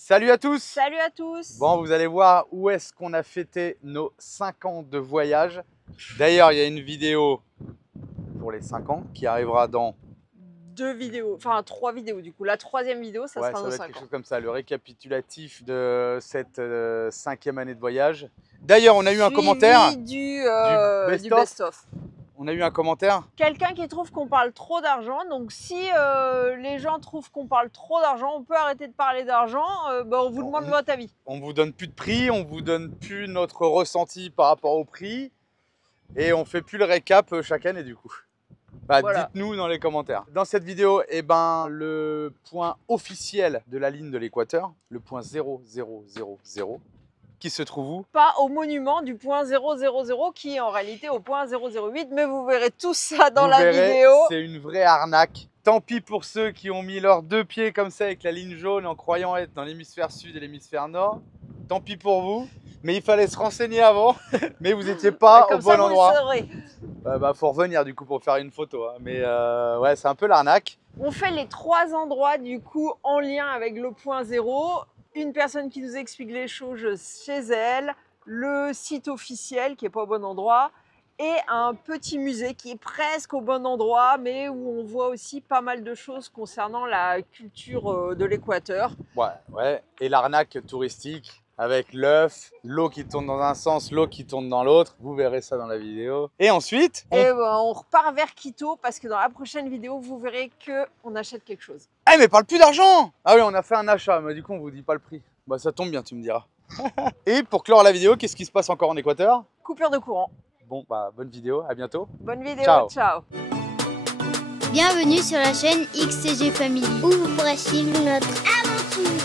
Salut à tous! Salut à tous! Bon, vous allez voir où est-ce qu'on a fêté nos 5 ans de voyage. D'ailleurs, il y a une vidéo pour les 5 ans qui arrivera dans... 2 vidéos, enfin 3 vidéos du coup. La 3e vidéo, ça sera nos 5 ans. Quelque chose comme ça, le récapitulatif de cette 5e année de voyage. D'ailleurs, on a eu un commentaire du best-of. best-of. On a eu un commentaire. Quelqu'un qui trouve qu'on parle trop d'argent. Donc si les gens trouvent qu'on parle trop d'argent, on peut arrêter de parler d'argent. On vous demande votre avis. On vous donne plus de prix, on vous donne plus notre ressenti par rapport au prix. Et on fait plus le récap chaque année du coup. Bah, voilà. Dites-nous dans les commentaires. Dans cette vidéo, le point officiel de la ligne de l'équateur, le point 0000, qui se trouve où? Pas au monument du point 000 qui est en réalité au point 008, mais vous verrez tout ça dans la vidéo. C'est une vraie arnaque. Tant pis pour ceux qui ont mis leurs 2 pieds comme ça avec la ligne jaune en croyant être dans l'hémisphère sud et l'hémisphère nord. Tant pis pour vous. Mais il fallait se renseigner avant, mais vous n'étiez pas au bon endroit. Faut revenir du coup pour faire une photo, hein. Mais ouais, c'est un peu l'arnaque. On fait les 3 endroits du coup en lien avec le point 0. Une personne qui nous explique les choses chez elle, le site officiel qui n'est pas au bon endroit et un petit musée qui est presque au bon endroit, mais où on voit aussi pas mal de choses concernant la culture de l'Équateur. Ouais, et l'arnaque touristique. Avec l'œuf, l'eau qui tourne dans un sens, l'eau qui tourne dans l'autre. Vous verrez ça dans la vidéo. Et ensuite, on repart vers Quito parce que dans la prochaine vidéo, vous verrez qu'on achète quelque chose. Eh mais parle plus d'argent! Ah oui, on a fait un achat, mais du coup on vous dit pas le prix. Bah ça tombe bien, tu me diras. Et pour clore la vidéo, qu'est-ce qui se passe encore en Équateur? Coupure de courant. Bon, bah bonne vidéo, à bientôt. Bonne vidéo, ciao. Bienvenue sur la chaîne XCG Family, où vous pourrez suivre notre aventure.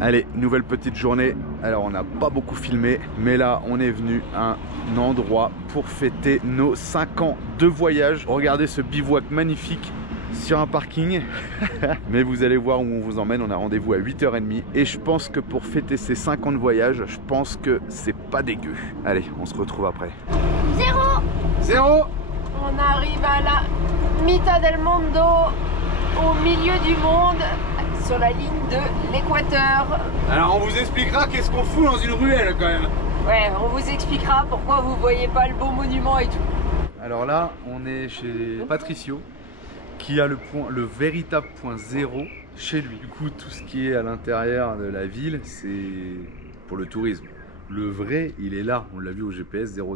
Allez, nouvelle petite journée. Alors on n'a pas beaucoup filmé, mais là on est venu à un endroit pour fêter nos 5 ans de voyage. Regardez ce bivouac magnifique sur un parking. Mais vous allez voir où on vous emmène. On a rendez-vous à 8h30 et je pense que pour fêter ces 5 ans de voyage, je pense que c'est pas dégueu. Allez, on se retrouve après. 0. On arrive à la Mitad del Mundo, au milieu du monde, sur la ligne de l'Équateur. Alors on vous expliquera qu'est-ce qu'on fout dans une ruelle quand même. Ouais, on vous expliquera pourquoi vous voyez pas le beau monument et tout. Alors là, on est chez Patricio, qui a le véritable point 0 chez lui. Du coup, tout ce qui est à l'intérieur de la ville, c'est pour le tourisme. Le vrai, il est là, on l'a vu au GPS 00000.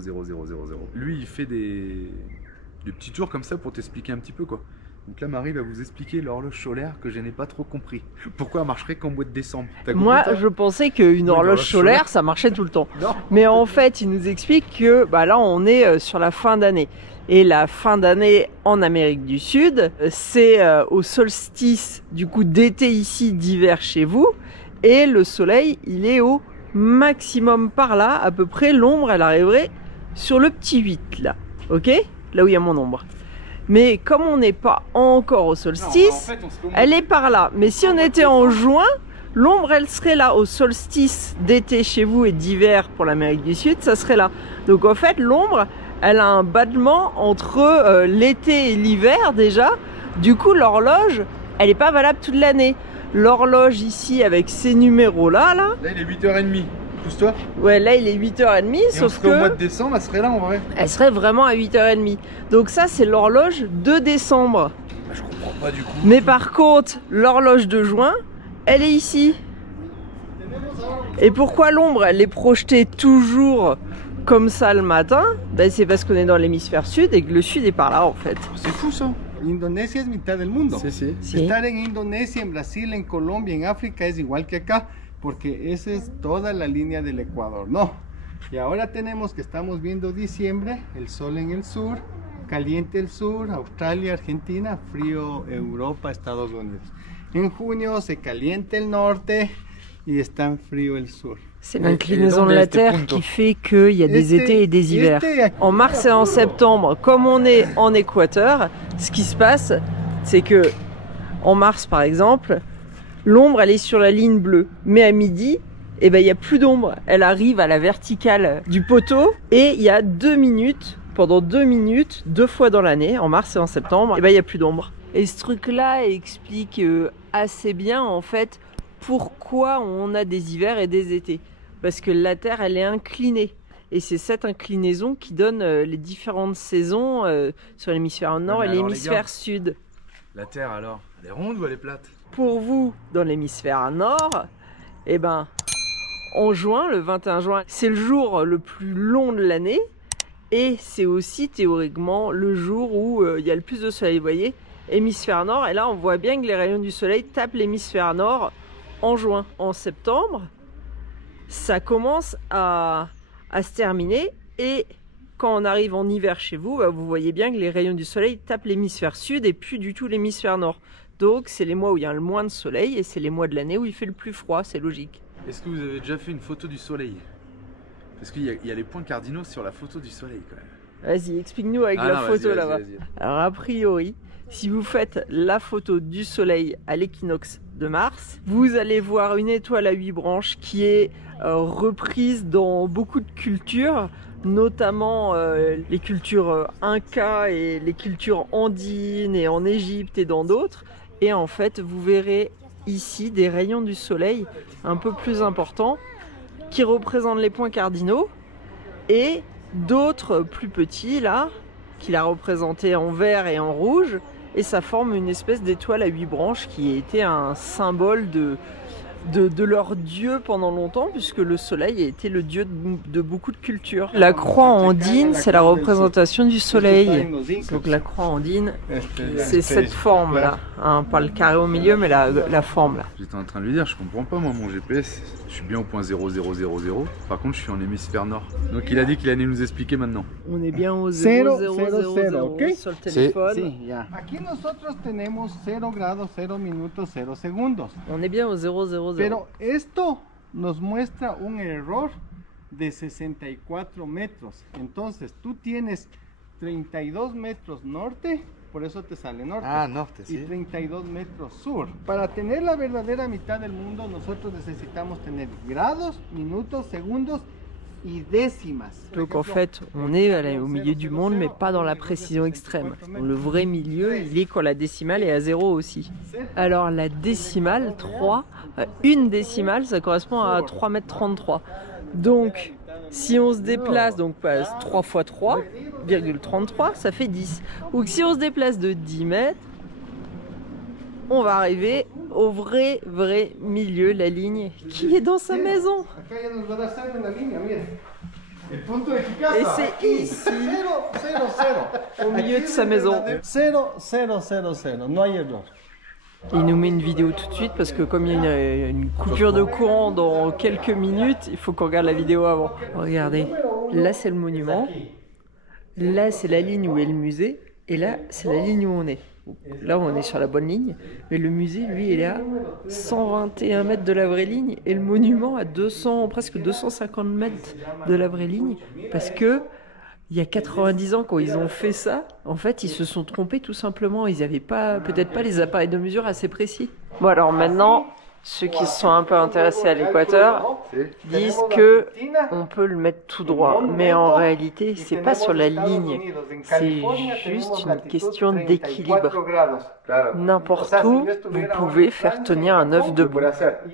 Lui, il fait des petits tours comme ça pour t'expliquer un petit peu quoi. Donc là, Marie va vous expliquer l'horloge solaire que je n'ai pas trop compris. Pourquoi elle marcherait qu'en mois de décembre? Moi, je pensais qu'une horloge solaire, ça marchait tout le temps. Non. Mais en fait, il nous explique que là, on est sur la fin d'année. Et la fin d'année en Amérique du Sud, c'est au solstice du coup d'été ici, d'hiver chez vous. Et le soleil, il est au maximum par là, à peu près. L'ombre, elle arriverait sur le petit 8 là. Ok? Là où il y a mon ombre. Mais comme on n'est pas encore au solstice, elle est par là. Mais si on était en juin, l'ombre, elle serait là. Au solstice d'été chez vous et d'hiver pour l'Amérique du Sud, ça serait là. Donc en fait, l'ombre, elle a un battement entre l'été et l'hiver déjà. Du coup, l'horloge, elle n'est pas valable toute l'année. L'horloge ici, avec ces numéros-là, là... Là, il est 8h30. Pousse-toi. Ouais, là, il est 8h30, sauf que... au mois de décembre, elle serait là en vrai. Elle serait vraiment à 8h30. Donc ça, c'est l'horloge de décembre. Je comprends pas du coup. Mais par contre, l'horloge de juin, elle est ici. Et pourquoi l'ombre, elle est projetée toujours comme ça le matin? C'est parce qu'on est dans l'hémisphère sud et que le sud est par là en fait. C'est fou ça. Indonesia es mitad del mundo. Sí. Estar en Indonesia, en Brasil, en Colombia, en África es igual que acá, porque esa es toda la línea del Ecuador, ¿no? Y ahora tenemos que estamos viendo diciembre, el sol en el sur, caliente el sur, Australia, Argentina, frío Europa, Estados Unidos. En junio se calienta el norte y es tan frío el sur. C'est l'inclinaison de la Terre qui fait qu'il y a des étés et des hivers. En mars et en septembre, comme on est en équateur, ce qui se passe, c'est que en mars par exemple, l'ombre elle est sur la ligne bleue, mais à midi, eh ben, il n'y a plus d'ombre. Elle arrive à la verticale du poteau et il y a 2 minutes, pendant 2 minutes, 2 fois dans l'année, en mars et en septembre, eh ben, il n'y a plus d'ombre. Et ce truc-là explique assez bien en fait pourquoi on a des hivers et des étés. Parce que la Terre, elle est inclinée. Et c'est cette inclinaison qui donne les différentes saisons sur l'hémisphère nord et l'hémisphère sud. La Terre alors, elle est ronde ou elle est plate? Pour vous, dans l'hémisphère nord, eh ben, en juin, le 21 juin, c'est le jour le plus long de l'année. Et c'est aussi théoriquement le jour où il y a le plus de soleil. Vous voyez, hémisphère nord. Et là, on voit bien que les rayons du soleil tapent l'hémisphère nord en juin. En septembre, ça commence à se terminer. Et quand on arrive en hiver chez vous, bah, vous voyez bien que les rayons du soleil tapent l'hémisphère sud et plus du tout l'hémisphère nord. Donc, c'est les mois où il y a le moins de soleil et c'est les mois de l'année où il fait le plus froid. C'est logique. Est-ce que vous avez déjà fait une photo du soleil? Parce qu'il y a les points cardinaux sur la photo du soleil quand même. Vas-y, explique-nous avec la photo là-bas. Alors a priori, si vous faites la photo du soleil à l'équinoxe de mars, vous allez voir une étoile à 8 branches qui est reprise dans beaucoup de cultures, notamment les cultures Inca et les cultures andines et en Égypte et dans d'autres. Et en fait, vous verrez ici des rayons du soleil un peu plus importants qui représentent les points cardinaux et d'autres plus petits là qu'il a représentés en vert et en rouge et ça forme une espèce d'étoile à 8 branches qui a été un symbole de leur dieu pendant longtemps puisque le soleil a été le dieu de beaucoup de cultures. La croix andine, c'est la représentation du soleil. Donc la croix andine, c'est cette forme là, hein, pas le carré au milieu mais la forme là. J'étais en train de lui dire, je comprends pas moi mon GPS, je suis bien au point 0000, par contre je suis en hémisphère nord. Donc il a dit qu'il allait nous expliquer maintenant. On est bien au 0000 okay? Sur le téléphone. Sí, ya. Aquí nosotros tenemos 0 grados, 0 minutos, 0 segundos. On est bien au 000. Pero esto nos muestra un error de 64 metros. Entonces tú tienes 32 metros norte, por eso te sale norte. Ah, norte, y 32 metros sur. Para tener la verdadera mitad del mundo, nosotros necesitamos tener grados, minutos, segundos y décimas. Donc en fait, on est au milieu du monde, mais pas dans la précision extrême. Le vrai milieu, il est quand la décimale est à 0 aussi. Alors la décimale, 3, une décimale, ça correspond à 3,33 m. Donc, si on se déplace, donc 3 fois 3,33, ça fait 10. Ou si on se déplace de 10 mètres, on va arriver au vrai milieu, la ligne qui est dans sa maison. Et c'est ici, au milieu de sa maison. 0, 0, 0, 0, no hay error. Il nous met une vidéo tout de suite parce que comme il y a une coupure de courant dans quelques minutes, il faut qu'on regarde la vidéo avant. Regardez, là c'est le monument, là c'est la ligne où est le musée, et là c'est la ligne où on est. Là on est sur la bonne ligne, mais le musée lui il est à 121 mètres de la vraie ligne et le monument à presque 250 mètres de la vraie ligne parce que il y a 90 ans quand ils ont fait ça, en fait ils se sont trompés tout simplement, ils n'avaient peut-être pas les appareils de mesure assez précis. Bon alors maintenant, ceux qui se sont un peu intéressés à l'équateur disent que on peut le mettre tout droit, mais en réalité c'est pas sur la ligne, c'est juste une question d'équilibre. N'importe où vous pouvez faire tenir un œuf debout,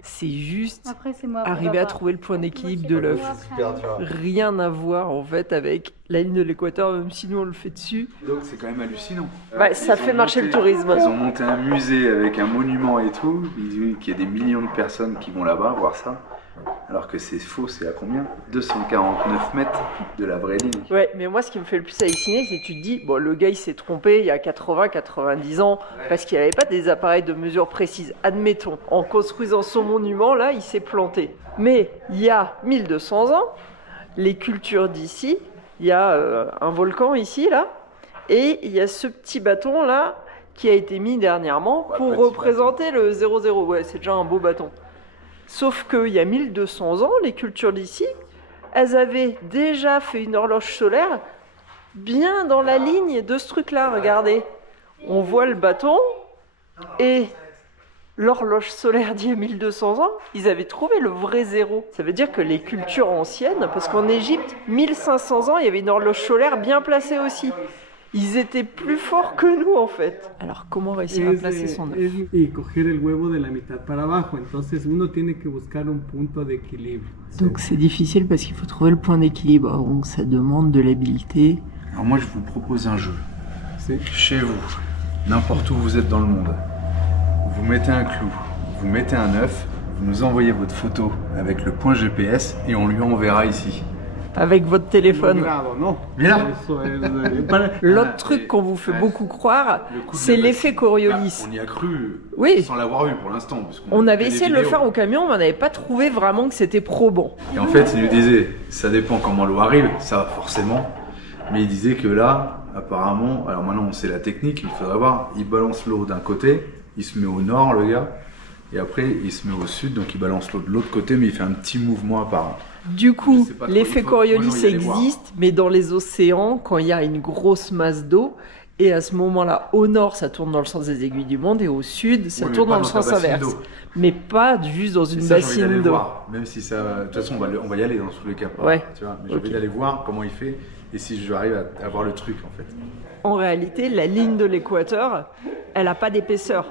c'est juste arriver à trouver le point d'équilibre de l'œuf. Rien à voir en fait avec la ligne de l'équateur, même si nous on le fait dessus. Donc c'est quand même hallucinant. Bah, ça fait marcher le tourisme. Ils ont monté un musée avec un monument et tout, qu'il y a des millions de personnes qui vont là-bas voir ça. Alors que c'est faux, c'est à combien? 249 mètres de la vraie ligne. Ouais, mais moi ce qui me fait le plus halluciner, c'est que tu te dis, bon le gars il s'est trompé il y a 80-90 ans parce qu'il n'avait pas des appareils de mesure précises. Admettons, en construisant son monument là, il s'est planté. Mais il y a 1200 ans, les cultures d'ici, il y a un volcan ici là, et il y a ce petit bâton là qui a été mis dernièrement pour représenter le 00. Ouais, c'est déjà un beau bâton. Sauf qu'il y a 1200 ans, les cultures d'ici, elles avaient déjà fait une horloge solaire bien dans la ligne de ce truc-là. Regardez, on voit le bâton et l'horloge solaire d'il y a 1200 ans, ils avaient trouvé le vrai zéro. Ça veut dire que les cultures anciennes, parce qu'en Égypte, 1500 ans, il y avait une horloge solaire bien placée aussi. Ils étaient plus forts que nous en fait. Alors comment réussir à placer son œuf? Y coger el huevo de la mitad para abajo. Entonces uno tiene que buscar un punto de equilibrio. Donc c'est difficile parce qu'il faut trouver le point d'équilibre. Donc ça demande de l'habileté. Alors moi je vous propose un jeu. C'est chez vous, n'importe où vous êtes dans le monde. Vous mettez un clou, vous mettez un œuf, vous nous envoyez votre photo avec le point GPS et on lui enverra ici. Avec votre téléphone. Bien. L'autre truc qu'on vous fait beaucoup croire, c'est l'effet Coriolis. On y a cru oui. Sans l'avoir vu pour l'instant. On avait essayé de le faire au camion, mais on n'avait pas trouvé vraiment que c'était probant. Et en fait, il nous disait, ça dépend comment l'eau arrive, ça forcément. Mais il disait que là, apparemment, alors maintenant on sait la technique, il faudrait voir, il balance l'eau d'un côté, il se met au nord le gars, et après il se met au sud, donc il balance l'eau de l'autre côté, mais il fait un petit mouvement apparent. Du coup, l'effet Coriolis existe, mais dans les océans, quand il y a une grosse masse d'eau, et à ce moment-là, au nord, ça tourne dans le sens des aiguilles du monde, et au sud, ça tourne dans le sens inverse. Mais pas juste dans une bassine d'eau. Même si ça, de toute façon, on va y aller dans tous les cas. Ouais. Tu vois, mais j'ai envie d'aller voir comment il fait, et si j'arrive à voir le truc en fait. En réalité, la ligne de l'équateur, elle n'a pas d'épaisseur.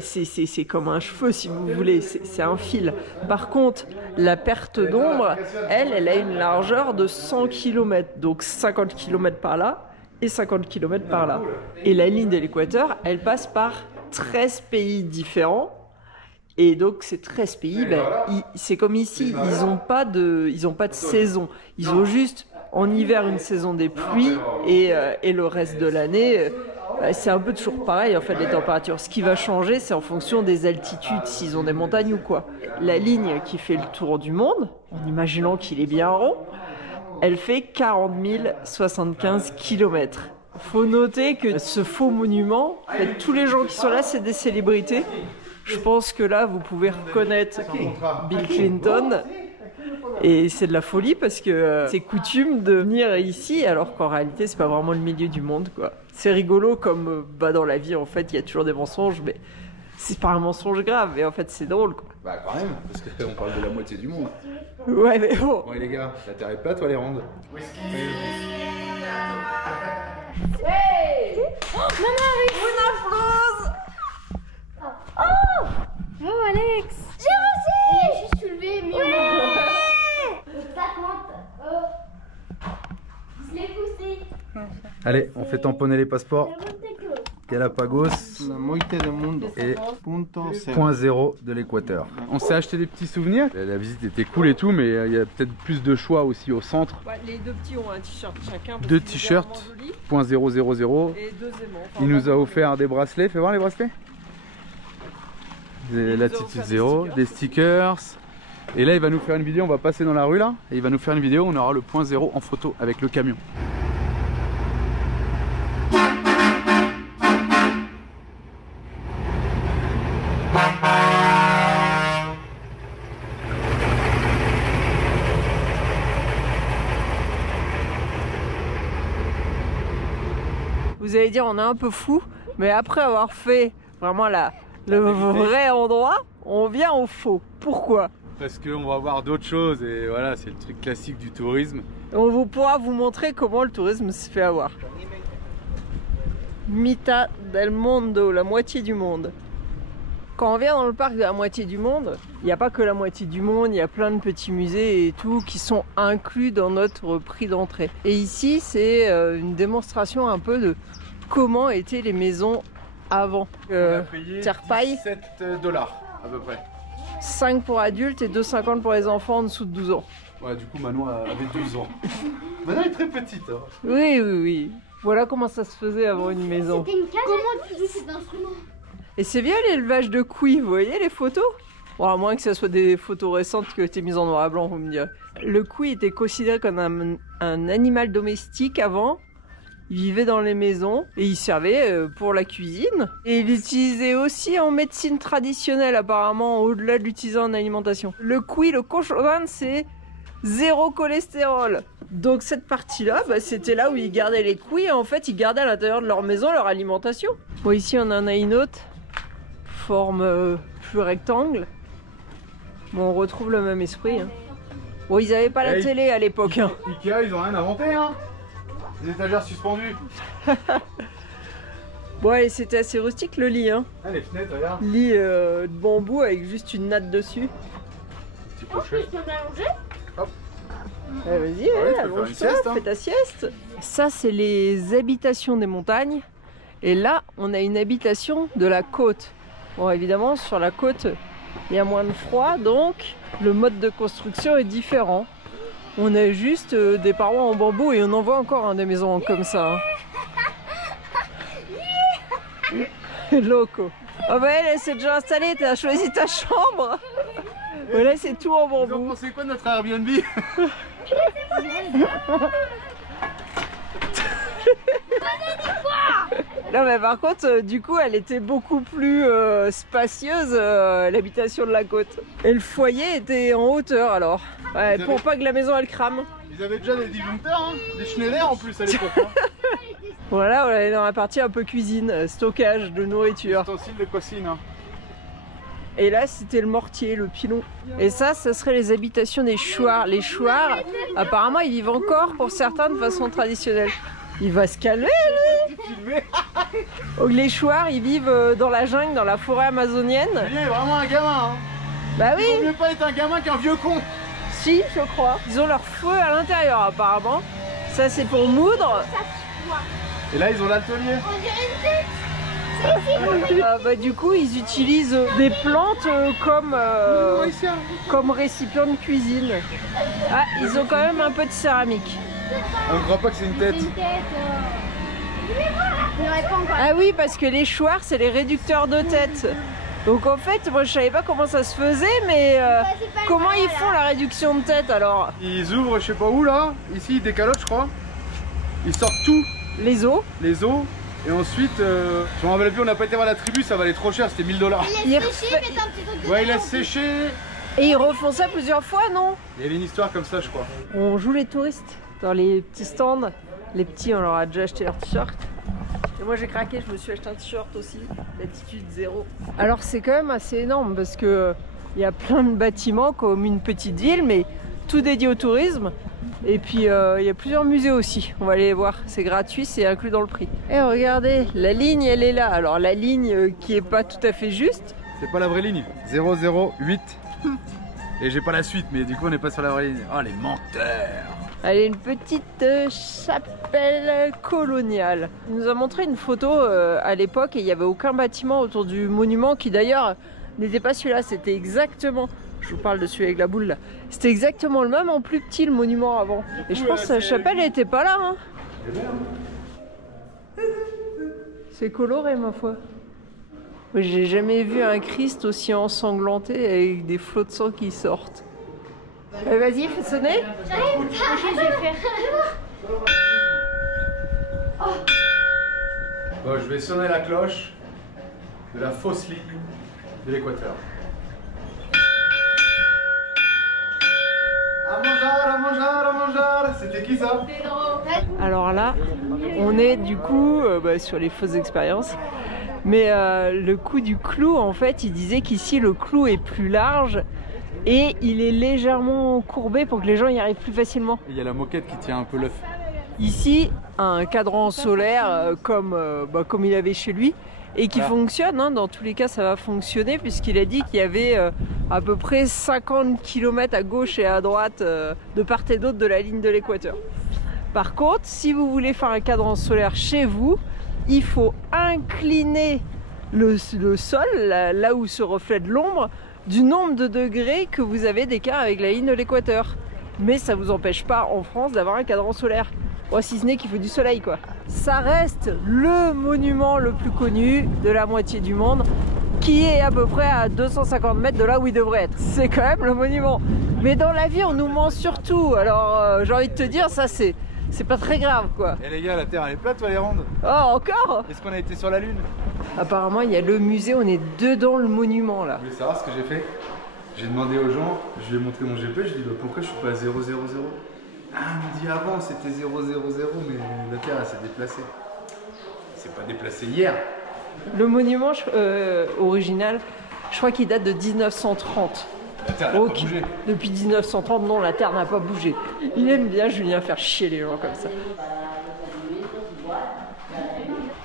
C'est comme un cheveu, si vous voulez, c'est un fil. Par contre, la perte d'ombre, elle a une largeur de 100 km, donc 50 km par là et 50 km par là. Et la ligne de l'équateur, elle passe par 13 pays différents. Et donc ces 13 pays, c'est comme ici, ils n'ont pas de saison. Ils ont juste en hiver une saison des pluies et le reste de l'année, c'est un peu toujours pareil en fait les températures. Ce qui va changer, c'est en fonction des altitudes, s'ils ont des montagnes ou quoi. La ligne qui fait le tour du monde, en imaginant qu'il est bien rond, elle fait 40 075 km. Faut noter que ce faux monument, en fait, tous les gens qui sont là, c'est des célébrités. Je pense que là, vous pouvez reconnaître Bill Clinton. Et c'est de la folie parce que c'est coutume de venir ici alors qu'en réalité c'est pas vraiment le milieu du monde quoi. C'est rigolo comme dans la vie en fait il y a toujours des mensonges mais c'est pas un mensonge grave mais en fait c'est drôle quoi. Bah quand même parce qu'on parle de la moitié du monde. Ouais mais bon. Bon les gars, la terre est plate ou elle est ronde? Hey oh, maman Une applause. Oh oh Alex j'ai réussi. Il a juste soulevé mais ça compte. Je l'ai poussé. Allez, on fait tamponner les passeports. Galapagos La moitié du monde et punto cero. point zéro de l'équateur. On s'est acheté des petits souvenirs. La visite était cool et tout, mais il y a peut-être plus de choix aussi au centre. Ouais, les deux petits ont un t-shirt chacun. Deux t-shirts, point 000. Et deuxièmement. Il nous a offert des bracelets. Fais voir les bracelets. Latitude 0, des stickers. Et là, il va nous faire une vidéo. On va passer dans la rue là. Et il va nous faire une vidéo. On aura le point 0 en photo avec le camion. Vous allez dire on est un peu fou, mais après avoir fait vraiment le vrai endroit, on vient au faux. Pourquoi? Parce qu'on va voir d'autres choses et voilà, c'est le truc classique du tourisme. On pourra vous montrer comment le tourisme se fait avoir. Mitad del mundo, la moitié du monde. Quand on vient dans le parc de la moitié du monde, il n'y a pas que la moitié du monde, il y a plein de petits musées et tout qui sont inclus dans notre prix d'entrée. Et ici, c'est une démonstration un peu de comment étaient les maisons avant. On a payé terre-paille, $17 à peu près. 5 pour adultes et 2,50 pour les enfants en dessous de 12 ans. Ouais, du coup, Manon avait 12 ans. Manon est très petite. Hein. Oui, oui, oui. Voilà comment ça se faisait avant une maison. C'était une cage. Comment tu joues cet instrument? Et c'est bien l'élevage de couilles, vous voyez les photos? Bon, à moins que ce soit des photos récentes qui ont été mises en noir et blanc, vous me direz. Le couille était considéré comme un animal domestique avant. Il vivait dans les maisons et il servait pour la cuisine. Et il l'utilisait aussi en médecine traditionnelle apparemment, au-delà de l'utiliser en alimentation. Le cuy, le cochon d'Inde, c'est 0 cholestérol. Donc cette partie-là, bah, c'était là où ils gardaient les cuits et en fait ils gardaient à l'intérieur de leur maison leur alimentation. Bon, ici on en a une autre, forme plus rectangle. Bon, on retrouve le même esprit. Hein. Bon, ils avaient pas la télé à l'époque. Hein. Ikea, ils ont rien inventé, hein. Les étagères suspendues. Bon, et c'était assez rustique le lit. Hein. Ah, les fenêtres, regarde. Lit de bambou avec juste une natte dessus. Petit crochet. Hop. Vas-y, allonge-toi, fais ta sieste. Ça, c'est les habitations des montagnes. Et là, on a une habitation de la côte. Bon, évidemment, sur la côte, il y a moins de froid, donc le mode de construction est différent. On a juste des parois en bambou et on en voit encore hein, des maisons comme ça. Hein. Loco. Oh bah elle s'est déjà installée, t'as choisi ta chambre. Voilà, c'est tout en bambou. Vous en pensez quoi de notre Airbnb? Non mais par contre, du coup, elle était beaucoup plus spacieuse, l'habitation de la côte. Et le foyer était en hauteur alors, ouais, pour pas que la maison elle crame. Ils avaient déjà des disjoncteurs, hein, des Schneider en plus à l'époque. Hein. Voilà, on est dans la partie un peu cuisine, stockage de nourriture. Ustensiles de cuisine. Hein. Et là, c'était le mortier, le pilon. Et ça serait les habitations des chouars. Les chouars, apparemment, ils vivent encore pour certains de façon traditionnelle. Il va se calmer, lui. Donc les chouars, ils vivent dans la jungle, dans la forêt amazonienne. Il est vraiment un gamin. Hein. Bah oui. Il vaut mieux pas être un gamin qu'un vieux con. Si, je crois. Ils ont leur feu à l'intérieur, apparemment. Ça, c'est pour moudre. Et là, ils ont l'atelier. Bah, du coup, ils utilisent des plantes comme récipient de cuisine. Ah, ils ont quand même un peu de céramique. On ne croit pas que c'est une tête. Ah oui, parce que les chouars, c'est les réducteurs de tête. Donc en fait, moi je savais pas comment ça se faisait, mais comment ils font la réduction de tête alors? Ils ouvrent je sais pas où là, ici ils décalotent je crois. Ils sortent tout. Les os. Les os. Et ensuite, je m'en rappelle plus, on n'a pas été voir la tribu, ça valait trop cher, c'était 1000 $. Il laisse sécher, mais t'as un petit truc de ouais, il laisse sécher. Et ils refont ça plusieurs fois, non? Il y avait une histoire comme ça je crois. On joue les touristes dans les petits stands. Les petits, on leur a déjà acheté leur t-shirt. Et moi j'ai craqué, je me suis acheté un t-shirt aussi, latitude 0. Alors c'est quand même assez énorme parce que il y a plein de bâtiments comme une petite ville, mais tout dédié au tourisme. Et puis il y a plusieurs musées aussi, on va aller les voir, c'est gratuit, c'est inclus dans le prix. Et regardez, la ligne elle est là, alors la ligne qui est pas tout à fait juste. C'est pas la vraie ligne, 008. Et j'ai pas la suite, mais du coup on n'est pas sur la vraie ligne. Oh les menteurs. Elle est une petite chapelle coloniale. Il nous a montré une photo à l'époque et il n'y avait aucun bâtiment autour du monument qui d'ailleurs n'était pas celui-là, c'était exactement, je vous parle de celui avec la boule là, c'était exactement le même en plus petit le monument avant. Et je pense que la chapelle n'était pas là. Hein. C'est coloré ma foi. J'ai jamais vu un Christ aussi ensanglanté avec des flots de sang qui sortent. Vas-y, fais sonner. J'arrive pas. Je vais faire. Bon, je vais sonner la cloche de la fausse ligne de l'équateur. À manjar, c'était qui ça? Alors là, on est du coup sur les fausses expériences. Mais le coup du clou, en fait, il disait qu'ici le clou est plus large et il est légèrement courbé pour que les gens y arrivent plus facilement. Il y a la moquette qui tient un peu l'œuf. Ici, un cadran solaire comme il avait chez lui et qui fonctionne, hein, dans tous les cas ça va fonctionner puisqu'il a dit qu'il y avait à peu près 50 km à gauche et à droite de part et d'autre de la ligne de l'équateur. Par contre, si vous voulez faire un cadran solaire chez vous, il faut incliner le sol, là où se reflète l'ombre, du nombre de degrés que vous avez d'écart avec la ligne de l'équateur. Mais ça vous empêche pas en France d'avoir un cadran solaire. Bon, si ce n'est qu'il faut du soleil quoi. Ça reste le monument le plus connu de la moitié du monde, qui est à peu près à 250 mètres de là où il devrait être. C'est quand même le monument. Mais dans la vie on nous ment surtout. Alors j'ai envie de te dire, ça c'est c'est pas très grave quoi. Et les gars, la Terre elle est plate ou elle est ronde? Oh, encore? Est-ce qu'on a été sur la Lune? Apparemment, il y a le musée, on est dedans le monument là. Vous voulez savoir ce que j'ai fait? J'ai demandé aux gens, je lui ai montré mon GPS, je lui ai dit bah, pourquoi je suis pas à 000? Ah, il me dit avant c'était 000, mais la Terre elle s'est déplacée. C'est pas déplacé hier. Le monument original, je crois qu'il date de 1930. La Terre n'a pas bougé. Depuis 1930, non, la Terre n'a pas bougé. Il aime bien, Julien, faire chier les gens comme ça.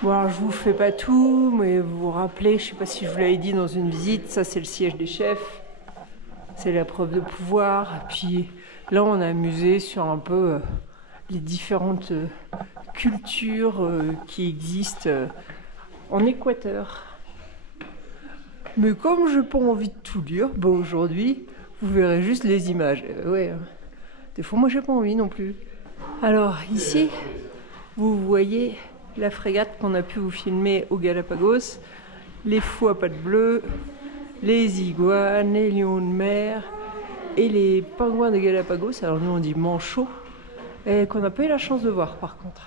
Bon, alors je vous fais pas tout, mais vous vous rappelez, je sais pas si je vous l'avais dit dans une visite, ça c'est le siège des chefs. C'est la preuve de pouvoir. Puis là, on a amusé sur un peu les différentes cultures qui existent en Équateur. Mais comme je n'ai pas envie de tout lire, bah aujourd'hui, vous verrez juste les images. Ouais, des fois, moi, j'ai pas envie non plus. Alors, ici, vous voyez la frégate qu'on a pu vous filmer au Galapagos, les fous à pattes bleues, les iguanes, les lions de mer et les pingouins de Galapagos. Alors, nous, on dit manchots, et qu'on n'a pas eu la chance de voir, par contre.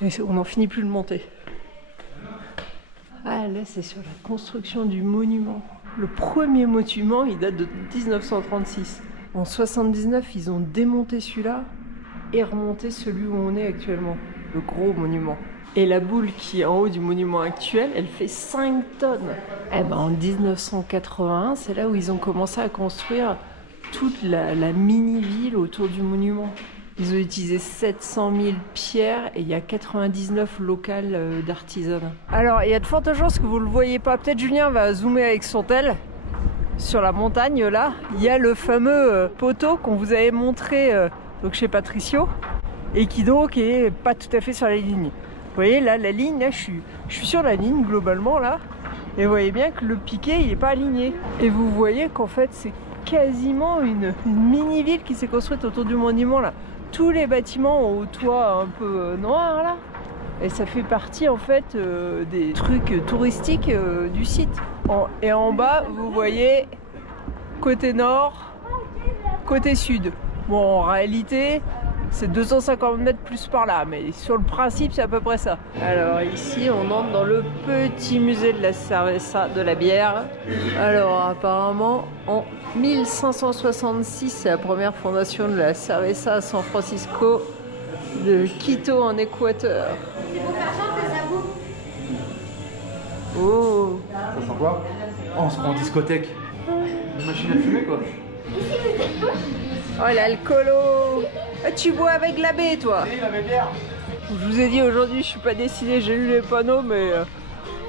Et on n'en finit plus de monter. Ah, là, c'est sur la construction du monument. Le premier monument, il date de 1936. En 79, ils ont démonté celui-là et remonté celui où on est actuellement, le gros monument. Et la boule qui est en haut du monument actuel, elle fait 5 tonnes. Eh ben, en 1981, c'est là où ils ont commencé à construire toute la mini-ville autour du monument. Ils ont utilisé 700 000 pierres et il y a 99 locales d'artisanat. Alors, il y a de fortes chances que vous ne le voyez pas. Peut-être Julien va zoomer avec son tel. Sur la montagne, là, il y a le fameux poteau qu'on vous avait montré donc chez Patricio et qui donc est pas tout à fait sur la ligne. Vous voyez, là, la ligne, là, je suis sur la ligne globalement, là. Et vous voyez bien que le piquet, il n'est pas aligné. Et vous voyez qu'en fait, c'est quasiment une mini-ville qui s'est construite autour du monument, là. Tous les bâtiments ont au toit un peu noir là, et ça fait partie en fait des trucs touristiques du site. Et en bas, vous voyez côté nord, côté sud. Bon, en réalité, c'est 250 mètres plus par là, mais sur le principe, c'est à peu près ça. Alors ici, on entre dans le petit musée de la cerveza, de la bière. Alors apparemment, en 1566, c'est la première fondation de la cerveza à San Francisco, de Quito en Équateur. Oh! Ça sent quoi? Oh, on se prend en discothèque. Une machine à fumer quoi. Oh l'alcoolo! Tu bois avec la baie toi? Oui, la bière. Je vous ai dit aujourd'hui je suis pas décidé, j'ai lu les panneaux mais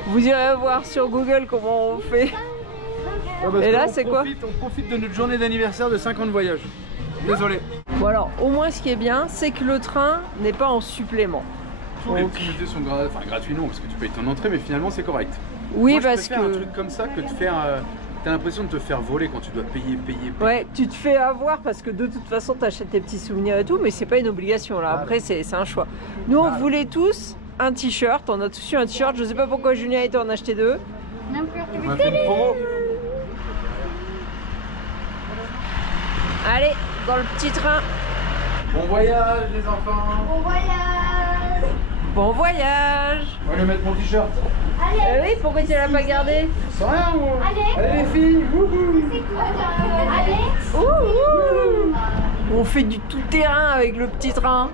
vous irez voir sur Google comment on fait. Et là c'est quoi? On profite de notre journée d'anniversaire de 5 ans de voyage. Désolé. Bon alors au moins ce qui est bien c'est que le train n'est pas en supplément. Tous les petits musées sont gratuits non parce que tu payes ton entrée mais finalement c'est correct. Oui moi, parce que... un truc comme ça que de faire... T'as l'impression de te faire voler quand tu dois payer. Ouais, tu te fais avoir parce que de toute façon t'achètes tes petits souvenirs et tout, mais c'est pas une obligation là. Après c'est un choix. Nous on voulait tous un t-shirt, on a tous eu un t-shirt. Je sais pas pourquoi Julien a été en acheter 2. On a fait une promo. Allez, dans le petit train. Bon voyage les enfants. Bon voyage. Bon voyage. On va lui mettre mon t-shirt. Allez. Oui, pourquoi tu l'as pas gardé? Sans rien moi. Allez. Les filles. Allez. On fait du tout-terrain avec le petit train.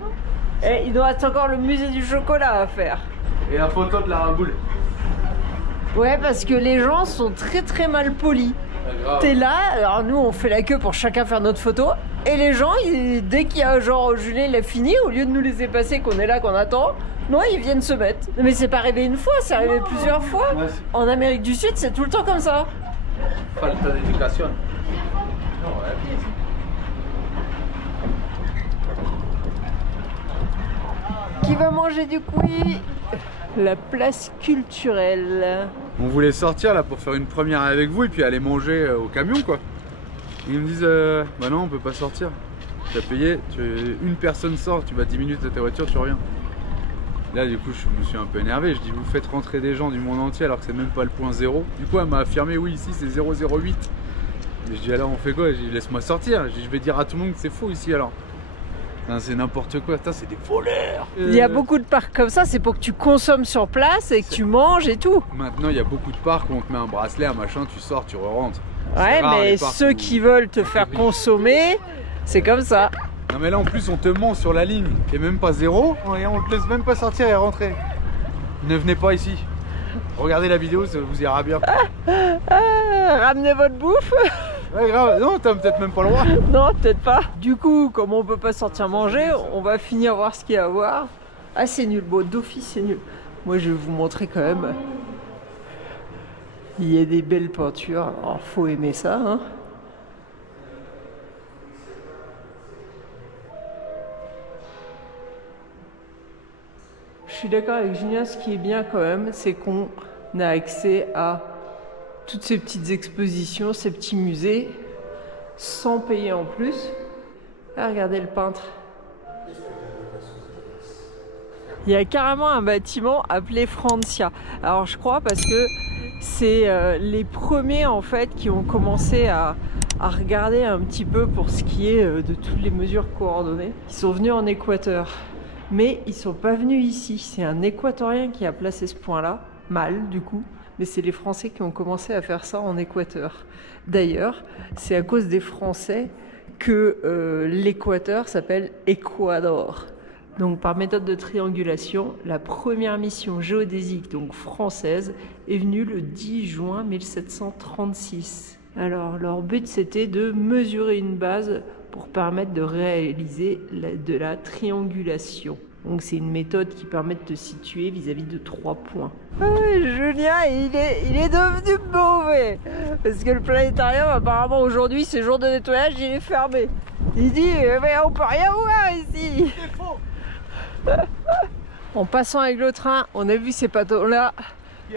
Et il nous reste encore le musée du chocolat à faire. Et la photo de la boule. Ouais, parce que les gens sont très mal polis. T'es là, alors nous on fait la queue pour chacun faire notre photo. Et les gens, dès qu'il y a genre Julien il a fini, au lieu de nous laisser passer, qu'on est là, qu'on attend, non, ils viennent se mettre. Mais c'est pas arrivé une fois, c'est arrivé plusieurs fois. Ouais, en Amérique du Sud, c'est tout le temps comme ça. Falta d'éducation. Qui va manger du couille? La place culturelle. On voulait sortir là pour faire une première avec vous et puis aller manger au camion quoi. Ils me disent bah non on peut pas sortir. Tu as payé, une personne sort, tu vas 10 minutes à ta voiture, tu reviens. Là du coup je me suis un peu énervé, je dis vous faites rentrer des gens du monde entier alors que c'est même pas le point 0. Du coup elle m'a affirmé oui ici c'est 008. Et je dis alors on fait quoi? Je dis laisse-moi sortir, je vais dire à tout le monde que c'est faux ici alors. C'est n'importe quoi, c'est des voleurs. Il y a beaucoup de parcs comme ça, c'est pour que tu consommes sur place et que tu manges et tout. Maintenant, il y a beaucoup de parcs où on te met un bracelet, un machin, tu sors, tu re-rentres. Ouais, mais ceux qui veulent te faire consommer, c'est comme ça. Non mais là en plus on te ment sur la ligne, qui est même pas 0, et on te laisse même pas sortir et rentrer. Ne venez pas ici. Regardez la vidéo, ça vous ira bien. Ramenez votre bouffe. Ouais grave, non t'as peut-être même pas le droit. Non peut-être pas. Du coup, comme on peut pas sortir manger, on va finir voir ce qu'il y a à voir. Ah c'est nul, bon d'office c'est nul. Moi je vais vous montrer quand même. Il y a des belles peintures, alors faut aimer ça hein. Je suis d'accord avec Julien, ce qui est bien quand même, c'est qu'on a accès à toutes ces petites expositions, ces petits musées, sans payer en plus. Ah, regardez le peintre. Il y a carrément un bâtiment appelé Francia. Alors je crois parce que c'est les premiers en fait qui ont commencé à regarder un petit peu pour ce qui est de toutes les mesures coordonnées. Ils sont venus en Équateur. Mais ils sont pas venus ici. C'est un Équatorien qui a placé ce point-là, mal du coup. Mais c'est les Français qui ont commencé à faire ça en Équateur. D'ailleurs, c'est à cause des Français que l'Équateur s'appelle Équador. Donc par méthode de triangulation, la première mission géodésique, donc française, est venue le 10 juin 1736. Alors leur but c'était de mesurer une base pour permettre de réaliser de la triangulation. Donc c'est une méthode qui permet de te situer vis-à-vis de 3 points. Ah ouais, Julien, il est devenu mauvais. Parce que le planétarium, apparemment aujourd'hui, c'est jour de nettoyage, il est fermé. Il dit, mais on peut rien voir ici. C'est faux. En passant avec le train, on a vu ces bateaux-là.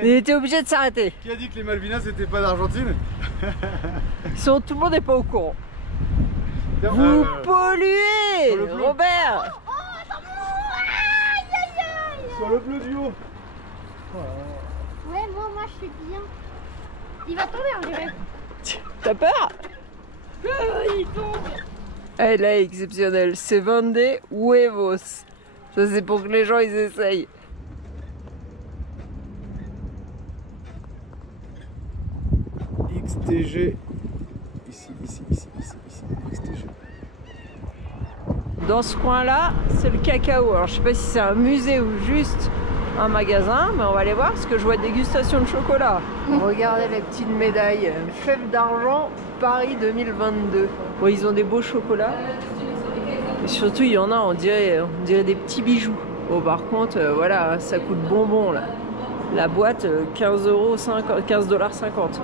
Il était obligé de s'arrêter. Qui a dit que les Malvinas c'était pas d'Argentine? Tout le monde n'est pas au courant. Vous polluez, Robert. Sur le bleu du haut. Ouais, moi je suis bien. Il va tomber, on dirait. T'as peur? Il tombe. Elle est exceptionnelle. C'est Vende Huevos. Ça, c'est pour que les gens ils essayent. XTG. Ici. XTG. Dans ce coin-là, c'est le cacao. Alors, je sais pas si c'est un musée ou juste un magasin, mais on va aller voir parce que je vois dégustation de chocolat. Regardez les petites médailles. Fève d'argent Paris 2022. Bon, ils ont des beaux chocolats. Et surtout, il y en a, on dirait des petits bijoux. Bon, par contre, voilà, ça coûte bonbon là. La boîte, 15,50$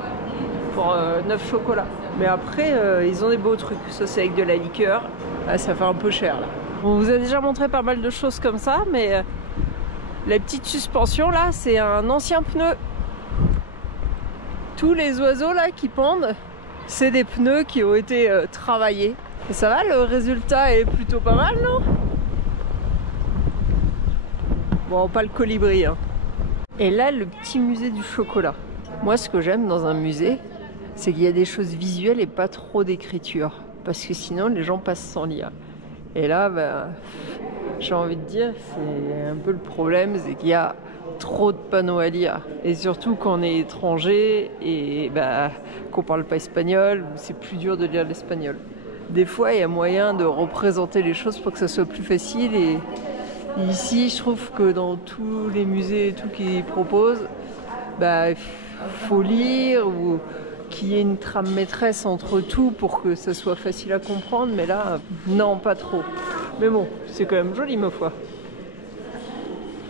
pour 9 chocolats. Mais après, ils ont des beaux trucs. Ça, c'est avec de la liqueur. Ah, ça fait un peu cher là. On vous a déjà montré pas mal de choses comme ça, mais la petite suspension là, c'est un ancien pneu. Tous les oiseaux là qui pendent, c'est des pneus qui ont été travaillés. Et ça va, le résultat est plutôt pas mal, non? Bon, pas le colibri, hein. Et là, le petit musée du chocolat. Moi, ce que j'aime dans un musée, c'est qu'il y a des choses visuelles et pas trop d'écriture. Parce que sinon, les gens passent sans lire. Et là, bah, j'ai envie de dire, c'est un peu le problème, c'est qu'il y a trop de panneaux à lire. Et surtout quand on est étranger et bah, qu'on parle pas espagnol, c'est plus dur de lire l'espagnol. Des fois, il y a moyen de représenter les choses pour que ça soit plus facile. Et ici, je trouve que dans tous les musées et tout qu'ils proposent, bah, faut lire ou qu'il y ait une trame maîtresse entre tout pour que ça soit facile à comprendre. Mais là, non, pas trop. Mais bon, c'est quand même joli, ma foi.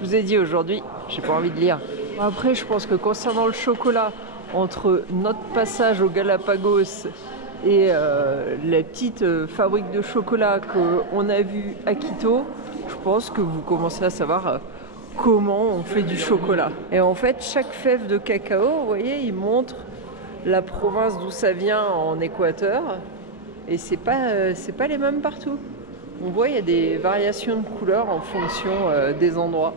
Je vous ai dit aujourd'hui, j'ai pas envie de lire. Après, je pense que concernant le chocolat, entre notre passage au Galapagos et la petite fabrique de chocolat qu'on a vue à Quito, je pense que vous commencez à savoir comment on fait du chocolat. Et en fait, chaque fève de cacao, vous voyez, il montre la province d'où ça vient en Équateur. Et c'est pas les mêmes partout. On voit, il y a des variations de couleurs en fonction des endroits.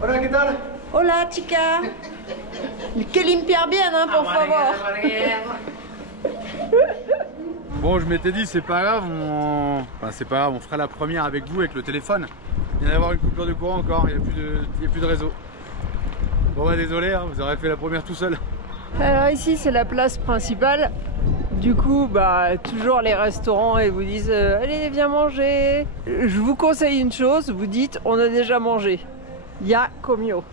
Hola, ¿qué tal? Hola, chica. Que limpiar bien, hein, por favor. Bon, Bon, je m'étais dit, c'est pas grave, enfin, c'est pas grave, on fera la première avec vous, avec le téléphone. Il vient d'avoir une coupure de courant encore, il n'y a plus de réseau. Bon bah désolé, hein, vous aurez fait la première tout seul. Alors ici c'est la place principale. Du coup, bah toujours les restaurants et vous disent allez viens manger. Je vous conseille une chose, vous dites on a déjà mangé. Il y a Comio.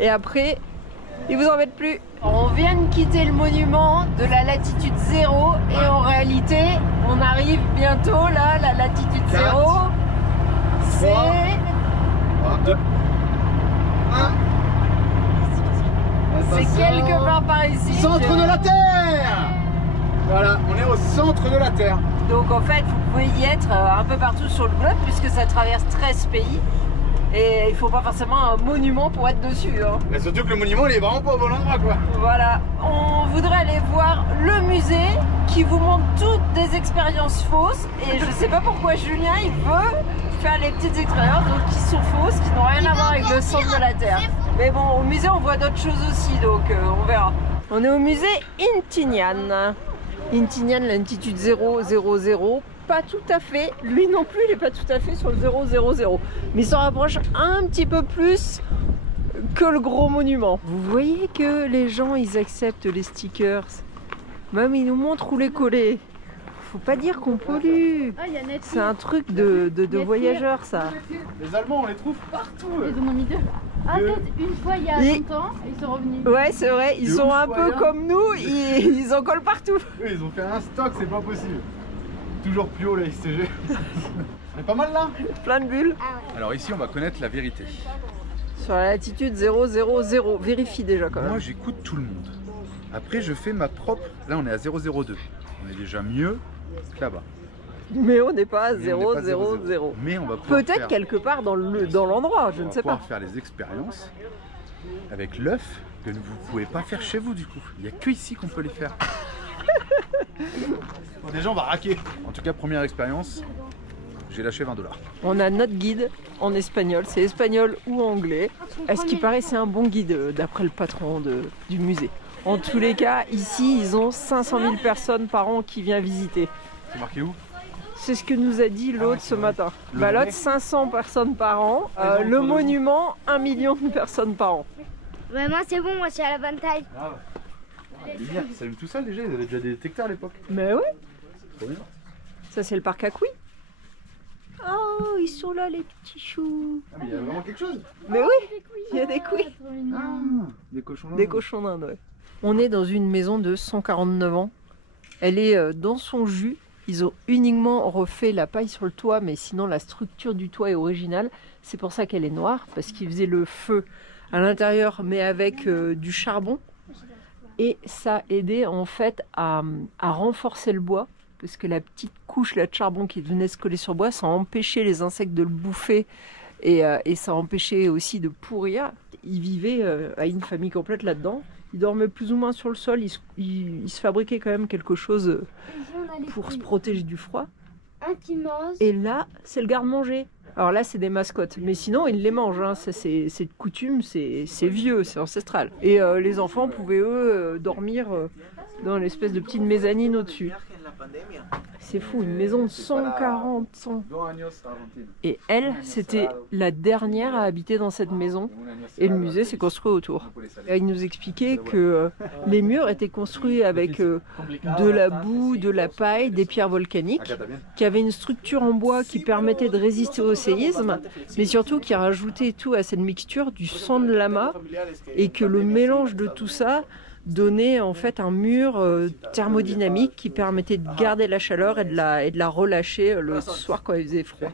Et après, ils vous en mettent plus. On vient de quitter le monument de la latitude 0 et en réalité, on arrive bientôt là, la latitude 0. C'est 2, 1. C'est quelque part par ici. Centre de la Terre. Voilà, on est au centre de la Terre. Donc en fait, vous pouvez y être un peu partout sur le globe puisque ça traverse 13 pays. Et il faut pas forcément un monument pour être dessus. Hein. Mais surtout que le monument, il est vraiment pas au bon endroit, quoi. Voilà. On voudrait aller voir le musée qui vous montre toutes des expériences fausses. Et je sais pas pourquoi Julien, il veut faire les petites expériences donc, qui sont fausses, qui n'ont rien à voir avec le centre de la Terre. Mais bon, au musée, on voit d'autres choses aussi, donc on verra. On est au musée Intignan. Intignan, l'altitude 000. Pas tout à fait, lui non plus il n'est pas tout à fait sur le 000, mais il s'en rapproche un petit peu plus que le gros monument. Vous voyez que les gens ils acceptent les stickers, même ils nous montrent où les coller. Faut pas dire qu'on pollue, c'est un truc de voyageurs ça. Les Allemands on les trouve partout. Ils ont mis deux. Ah peut-être une fois il y a longtemps, ils sont revenus. Ouais c'est vrai, ils sont un peu comme nous, ils en collent partout. Oui, ils ont fait un stock, c'est pas possible. Toujours plus haut la STG. On est pas mal là. Plein de bulles. Alors ici on va connaître la vérité. Sur la latitude 000, vérifie déjà quand même. Moi j'écoute tout le monde. Après je fais ma propre. Là on est à 002. On est déjà mieux que là-bas. Mais on n'est pas à 000. Mais on va pouvoir peut-être quelque part dans l'endroit, je ne sais pas. On va pouvoir faire les expériences avec l'œuf que vous ne pouvez pas faire chez vous du coup. Il n'y a que ici qu'on peut les faire. Bon, déjà on va raquer. En tout cas première expérience, j'ai lâché 20 $. On a notre guide en espagnol, c'est espagnol ou anglais. À ce qui paraît c'est un bon guide d'après le patron du musée. En tous les cas, ici ils ont 500 000 personnes par an qui viennent visiter. C'est marqué où? C'est ce que nous a dit l'autre ce matin. Bah, l'autre 500 personnes par an, le monument 1 million de personnes par an. Ouais, moi c'est bon, moi je suis à la bonne taille. Ah ouais. Les lumières qui s'allument tout seul déjà, ils avaient déjà des détecteurs à l'époque. Mais ouais. Trop bien. Ça c'est le parc à Couy. Oh, ils sont là les petits choux. Ah mais il y a vraiment quelque chose. Mais oui, il y a des couilles. Ah, des cochons d'Inde. Des cochons d'Inde, ouais. On est dans une maison de 149 ans. Elle est dans son jus. Ils ont uniquement refait la paille sur le toit, mais sinon la structure du toit est originale. C'est pour ça qu'elle est noire, parce qu'ils faisaient le feu à l'intérieur, mais avec du charbon. Et ça aidait en fait à renforcer le bois, parce que la petite couche là, de charbon qui venait se coller sur le bois, ça empêchait les insectes de le bouffer et ça empêchait aussi de pourrir. Ils vivaient à une famille complète là-dedans. Ils dormaient plus ou moins sur le sol, ils se fabriquaient quand même quelque chose pour se protéger du froid. Et là, c'est le garde-manger. Alors là, c'est des mascottes, mais sinon, ils les mangent. Hein. C'est de coutume, c'est vieux, c'est ancestral. Et les enfants pouvaient, eux, dormir dans l'espèce de petite mezzanine au-dessus. C'est fou, une maison de 140 ans. Et elle, c'était la dernière à habiter dans cette maison. Et le musée s'est construit autour. Et il nous expliquait que les murs étaient construits avec de la boue, de la paille, des pierres volcaniques, qui avaient une structure en bois qui permettait de résister au séisme, mais surtout qui rajoutait tout à cette mixture du sang de lama, et que le mélange de tout ça donnait en fait un mur thermodynamique qui permettait de garder la chaleur et de la relâcher le soir quand il faisait froid.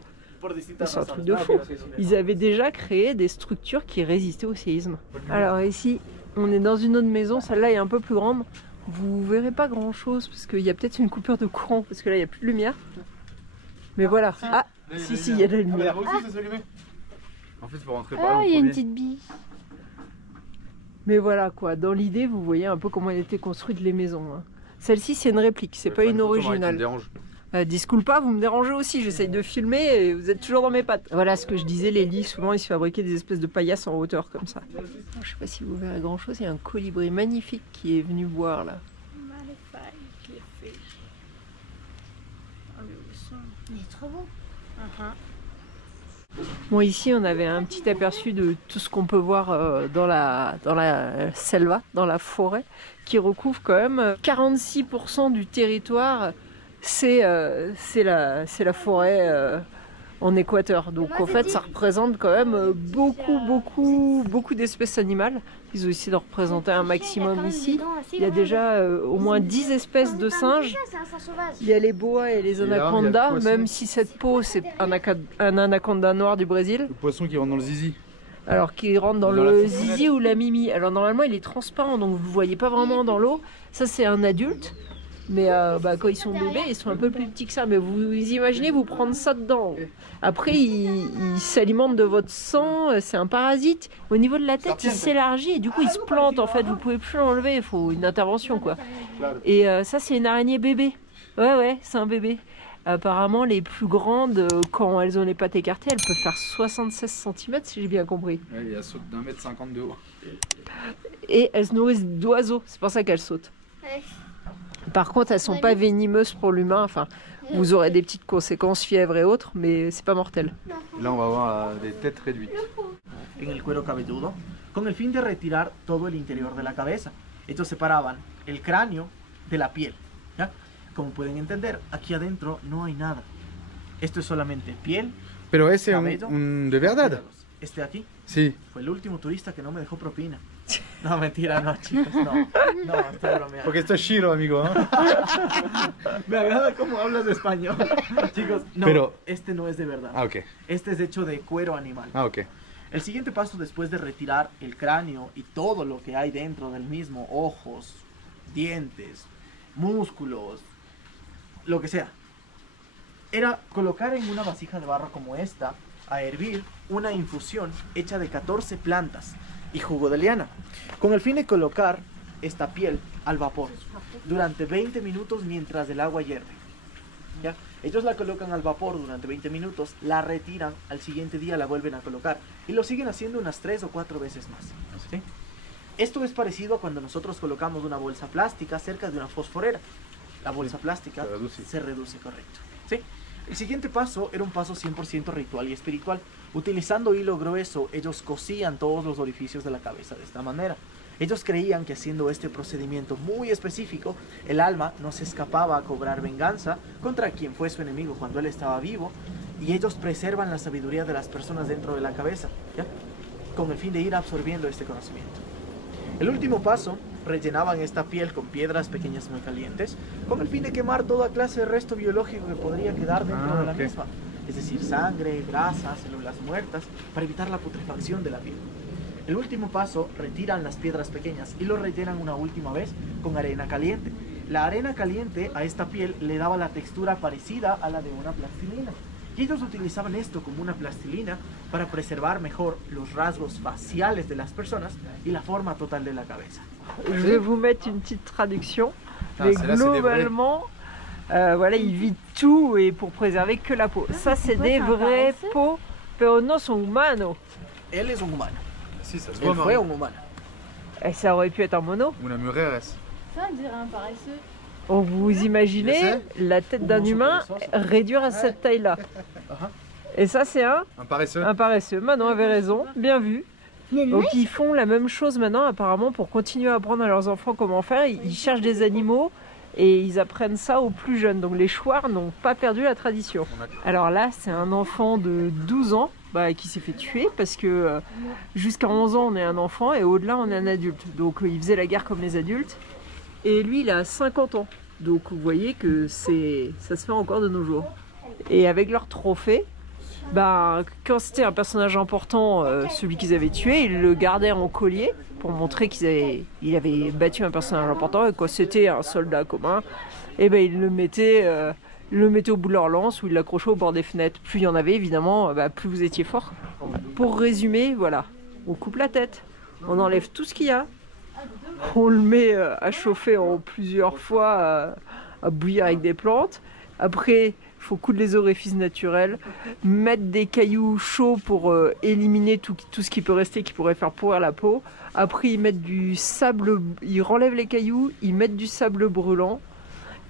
C'est un truc de fou. Ils avaient déjà créé des structures qui résistaient au séisme. Alors ici, on est dans une autre maison, celle-là est un peu plus grande. Vous verrez pas grand-chose parce qu'il y a peut-être une coupure de courant parce que là il n'y a plus de lumière. Mais voilà. Ah, si, il y a de la lumière. En fait, il faut rentrer par là. Ah, il y a une petite bille. Mais voilà quoi, dans l'idée, vous voyez un peu comment étaient construites les maisons. Hein. Celle-ci, c'est une réplique, c'est pas une originale. Disculpa, vous me dérangez aussi, j'essaye de filmer et vous êtes toujours dans mes pattes. Voilà ce que je disais, les lits, souvent ils se fabriquaient des espèces de paillasses en hauteur comme ça. Je sais pas si vous verrez grand chose, il y a un colibri magnifique qui est venu boire là. Il est trop beau. Bon, ici on avait un petit aperçu de tout ce qu'on peut voir dans la selva, dans la forêt, qui recouvre quand même 46% du territoire. C'est la forêt en Équateur. Donc en fait ça représente quand même beaucoup d'espèces animales. Ils ont essayé de représenter un maximum ici. Il y a déjà au moins 10 espèces de singes. Il y a les boas et les anacondas, même si cette peau c'est un anaconda noir du Brésil. Le poisson qui rentre dans le zizi. Alors qui rentre dans le zizi ou la mimi. Alors normalement il est transparent donc vous ne voyez pas vraiment dans l'eau. Ça c'est un adulte. Mais quand ils sont bébés, ils sont un peu plus petits que ça. Mais vous imaginez vous prendre ça dedans. Après, ils s'alimentent de votre sang. C'est un parasite. Au niveau de la tête, il s'élargit et du coup, il se plante. En fait, vous pouvez plus l'enlever. Il faut une intervention, quoi. Et ça, c'est une araignée bébé. Ouais, c'est un bébé. Apparemment, les plus grandes, quand elles ont les pattes écartées, elles peuvent faire 76 cm, si j'ai bien compris. Ouais, il y a saute d'1,50 m de haut. Et elles se nourrissent d'oiseaux. C'est pour ça qu'elles sautent. Ouais. Par contre, elles sont pas venimeuses pour l'humain. Enfin, vous aurez des petites conséquences, fièvre et autres, mais c'est pas mortel. Là, on va avoir des têtes réduites. En el cuero cabelludo, con el fin de retirar todo el interior de la cabeza. Ellos separaban el cráneo de la piel. ¿Ya? Como pueden entender, aquí adentro no hay nada. Esto es solamente piel. Pero ese cabello, de verdad. Este aquí Sí. fue el último turista que no me dejó propina. No, mentira, no, chicos, no, estoy bromeando. Porque esto es Shiro, amigo. Me agrada cómo hablas de español. Chicos, no, Pero... este no es de verdad. Ah, ok. Este es hecho de cuero animal. Ah, ok. El siguiente paso después de retirar el cráneo y todo lo que hay dentro del mismo, ojos, dientes, músculos, lo que sea, era colocar en una vasija de barro como esta, a hervir una infusión hecha de 14 plantas y jugo de liana, con el fin de colocar esta piel al vapor durante 20 minutos mientras el agua hierve. ¿Ya? Ellos la colocan al vapor durante 20 minutos, la retiran, al siguiente día la vuelven a colocar y lo siguen haciendo unas 3 o 4 veces más. ¿Sí? Esto es parecido a cuando nosotros colocamos una bolsa plástica cerca de una fosforera. La bolsa plástica se reduce, correcto. ¿Sí? El siguiente paso era un paso 100% ritual y espiritual. Utilizando hilo grueso, ellos cosían todos los orificios de la cabeza de esta manera. Ellos creían que haciendo este procedimiento muy específico, el alma no se escapaba a cobrar venganza contra quien fue su enemigo cuando él estaba vivo, y ellos preservan la sabiduría de las personas dentro de la cabeza, ¿ya? Con el fin de ir absorbiendo este conocimiento. El último paso, rellenaban esta piel con piedras pequeñas muy calientes, con el fin de quemar toda clase de resto biológico que podría quedar dentro de la misma, es decir, sangre, grasa, células muertas, para evitar la putrefacción de la piel. El último paso, retiran las piedras pequeñas y lo rellenan una última vez con arena caliente. La arena caliente a esta piel le daba la textura parecida a la de una plastilina. Y ellos utilizaban esto como una plastilina para preservar mejor los rasgos faciales de las personas y la forma total de la cabeza. Je vais vous mettre une petite traduction. Mais globalement, voilà, ils vident tout et pour préserver que la peau. Ça, c'est des vrais peaux, pero no son humanos. Él es un humano. Si, ça se Él voit, fue un humano. Et ça aurait pu être un mono. Una mujeres. Ça, on dirait un paresseux. Oh, vous imaginez la tête d'un humain réduire à cette taille-là. Et ça, c'est un paresseux. Un paresseux. Manon avait raison, bien vu. Donc ils font la même chose maintenant apparemment pour continuer à apprendre à leurs enfants comment faire. Ils cherchent des animaux et ils apprennent ça aux plus jeunes. Donc les chouars n'ont pas perdu la tradition. Alors là, c'est un enfant de 12 ans qui s'est fait tuer parce que jusqu'à 11 ans on est un enfant et au-delà on est un adulte. Donc il faisait la guerre comme les adultes. Et lui il a 50 ans. Donc vous voyez que ça se fait encore de nos jours. Et avec leur trophée, quand c'était un personnage important, celui qu'ils avaient tué, ils le gardaient en collier pour montrer qu'il avait battu un personnage important. Et quand c'était un soldat commun, et ils le mettaient au bout de leur lance ou ils l'accrochaient au bord des fenêtres. Plus il y en avait évidemment, plus vous étiez fort. Pour résumer, voilà, on coupe la tête, on enlève tout ce qu'il y a, on le met à chauffer en plusieurs fois, à bouillir avec des plantes. Après, il faut coudre les orifices naturels, mettre des cailloux chauds pour éliminer tout ce qui peut rester, qui pourrait faire pourrir la peau. Après, ils mettent du sable, ils renlèvent les cailloux, ils mettent du sable brûlant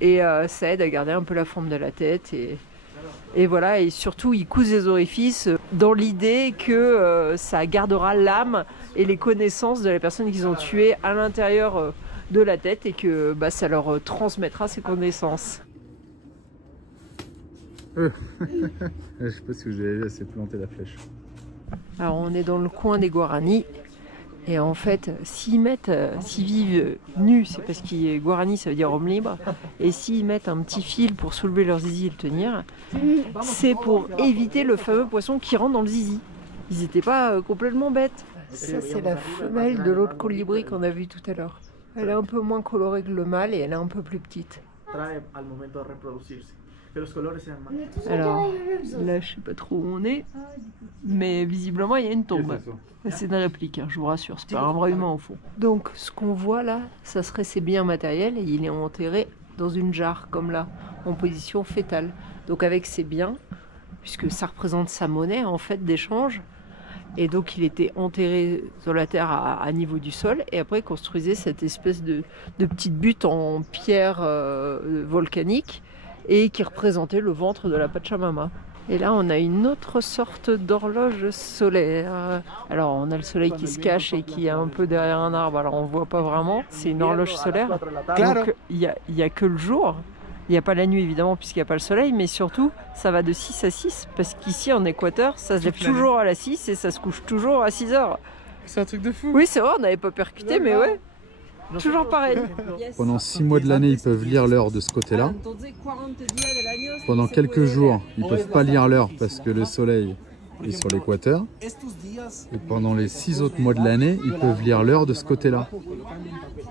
et ça aide à garder un peu la forme de la tête. Et voilà, et surtout ils cousent les orifices dans l'idée que ça gardera l'âme et les connaissances de la personne qu'ils ont tuée à l'intérieur de la tête et que ça leur transmettra ces connaissances. Je sais pas si vous avez vu, elle s'est plantée la flèche. Alors on est dans le coin des Guarani et en fait s'ils vivent nus, c'est parce qu'ils Guarani ça veut dire homme libre, et s'ils mettent un petit fil pour soulever leur zizi et le tenir, c'est pour éviter le fameux poisson qui rentre dans le zizi. Ils n'étaient pas complètement bêtes. Ça c'est la femelle de l'autre colibri qu'on a vu tout à l'heure. Elle est un peu moins colorée que le mâle et elle est un peu plus petite. Alors là je sais pas trop où on est, mais visiblement il y a une tombe. C'est une réplique, je vous rassure, c'est pas un vrai humain au fond. Donc ce qu'on voit là, ça serait ses biens matériels et il est enterré dans une jarre comme là, en position fétale. Donc avec ses biens, puisque ça représente sa monnaie en fait d'échange. Et donc il était enterré sur la terre à niveau du sol et après il construisait cette espèce de petite butte en pierre volcanique et qui représentait le ventre de la Pachamama. Et là on a une autre sorte d'horloge solaire. Alors on a le soleil qui se cache et qui est un peu derrière un arbre, alors on voit pas vraiment. C'est une horloge solaire. Donc il y a que le jour. Il n'y a pas la nuit évidemment puisqu'il n'y a pas le soleil, mais surtout ça va de 6 à 6 parce qu'ici en Équateur ça se lève toujours à la 6 et ça se couche toujours à 6 heures. C'est un truc de fou. Oui c'est vrai, on n'avait pas percuté mais ouais, toujours pareil. Pendant 6 mois de l'année ils peuvent lire l'heure de ce côté-là. Pendant quelques jours ils ne peuvent pas lire l'heure parce que le soleil est sur l'équateur. Et pendant les 6 autres mois de l'année ils peuvent lire l'heure de ce côté-là.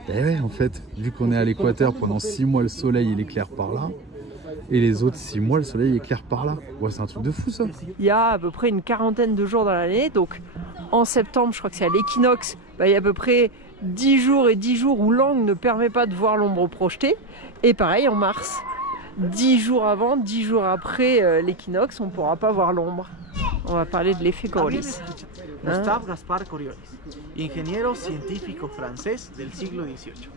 Et ouais, en fait, vu qu'on est à l'équateur, pendant 6 mois le soleil il éclaire par là, et les autres 6 mois le soleil éclaire par là. Ouais, c'est un truc de fou ça. Il y a à peu près une quarantaine de jours dans l'année, donc en septembre, je crois que c'est à l'équinoxe, il y a à peu près 10 jours et 10 jours où l'angle ne permet pas de voir l'ombre projetée, et pareil en mars. 10 jours avant, 10 jours après l'équinoxe, on ne pourra pas voir l'ombre. On va parler de l'effet Coriolis. Gustave Gaspard Coriolis, ingeniero científico francés del siglo XVIII.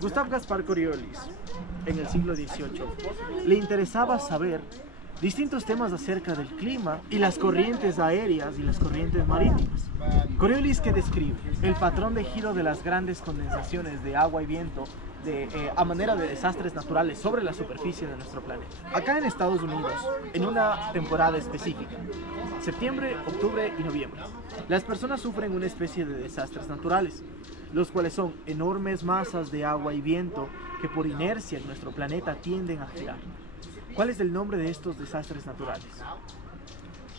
Gustave Gaspard Coriolis, en el siglo XVIII, le interesaba saber distintos temas acerca del clima y las corrientes aéreas y las corrientes marítimas. Coriolis que describe el patrón de giro de las grandes condensaciones de agua y viento a manera de desastres naturales sobre la superficie de nuestro planeta. Acá en Estados Unidos, en una temporada específica, septiembre, octubre y noviembre, las personas sufren una especie de desastres naturales, los cuales son enormes masas de agua y viento que por inercia en nuestro planeta tienden a girar. ¿Cuál es el nombre de estos desastres naturales?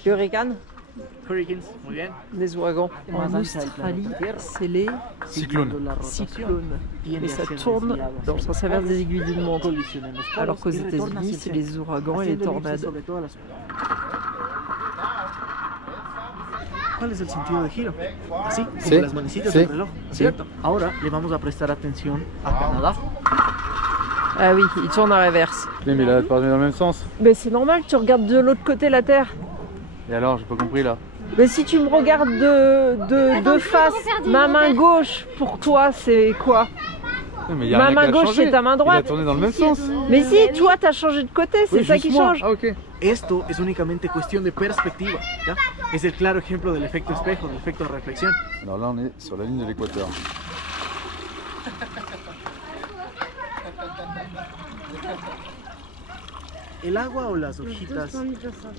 Hurricane. Hurricanes, muy bien. Les ouragans. En Australie, c'est les cyclones. Et ça tourne dans le sens inverse des aiguilles d'une montre. Alors qu'aux États-Unis, c'est les ouragans et les tornades. ¿Cuál es el sentido de giro? Así, como las manecitas del reloj, ¿cierto? Ahora le vamos a prestar atención a Canadá. Ah oui, il tourne en reverse. Mais là, elle part dans le même sens. Mais c'est normal, tu regardes de l'autre côté la Terre. Et alors, j'ai pas compris là. Mais si tu me regardes de face, ma main gauche pour toi c'est quoi? Mais y a ma rien main qu'à gauche changer. c'est ta main droite. Il a tourné dans le même sens. Mais si, toi t'as changé de côté, c'est Oui, ça qui justement. change. Ah ok. Esto es únicamente cuestión de perspectiva, ¿ya? Es el claro ejemplo del efecto espejo, del efecto de reflexión. Alors là, on est sur la ligne de l'équateur. ¿El agua o las hojitas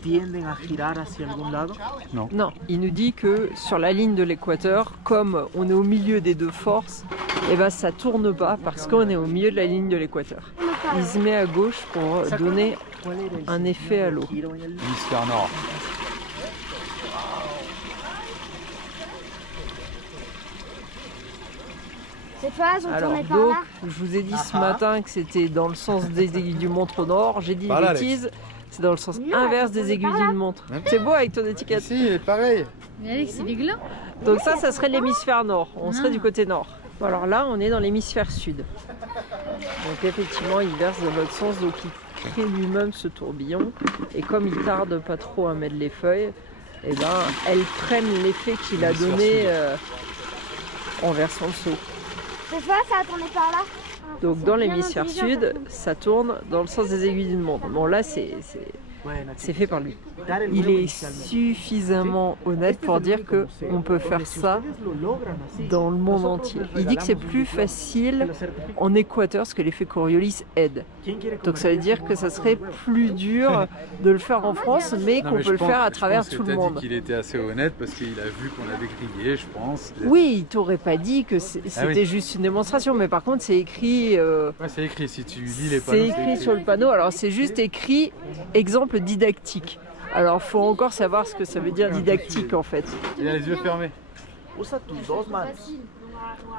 tienden a girar hacia algún lado? Non, il nous dit que sur la ligne de l'équateur, comme on est au milieu des deux forces, et ben ça tourne pas parce qu'on est au milieu de la ligne de l'équateur. Il se met à gauche pour donner un effet à l'eau. Hémisphère nord. Cette phase, on Alors tournait par donc, là. je vous ai dit ce matin que c'était dans le sens des aiguilles du montre au nord. J'ai dit Par une là, bêtise, c'est dans le sens Non, inverse on des tournait aiguilles par là. d'une montre. C'est beau avec ton étiquette. Si, pareil. Mais Alex, c'est des glands. Donc ça serait l'hémisphère nord. On serait du côté nord. Bon, alors là, on est dans l'hémisphère sud. Donc effectivement, il verse dans l'autre sens, donc il crée lui-même ce tourbillon. Et comme il tarde pas trop à mettre les feuilles, eh ben, elles prennent l'effet qu'il a donné en versant le seau. Cette fois, ça a tourné par là. Donc dans l'hémisphère sud, ça tourne dans le sens des aiguilles d'une montre. Bon là, c'est c'est fait par lui. Il est suffisamment honnête pour dire que on peut faire ça dans le monde entier. Il dit que c'est plus facile en Équateur parce que l'effet Coriolis aide. Donc ça veut dire que ça serait plus dur de le faire en France, mais qu'on peut le faire à travers tout le monde. Dit qu'il était assez honnête parce qu'il a vu qu'on avait grillé, je pense. Oui, il t'aurait pas dit que c'était juste une démonstration, mais par contre c'est écrit. Ouais, c'est écrit si tu lis les panneaux. C'est écrit sur le panneau. Alors c'est juste écrit exemple didactique. Alors faut encore savoir ce que ça veut dire didactique en fait. Il a les yeux fermés.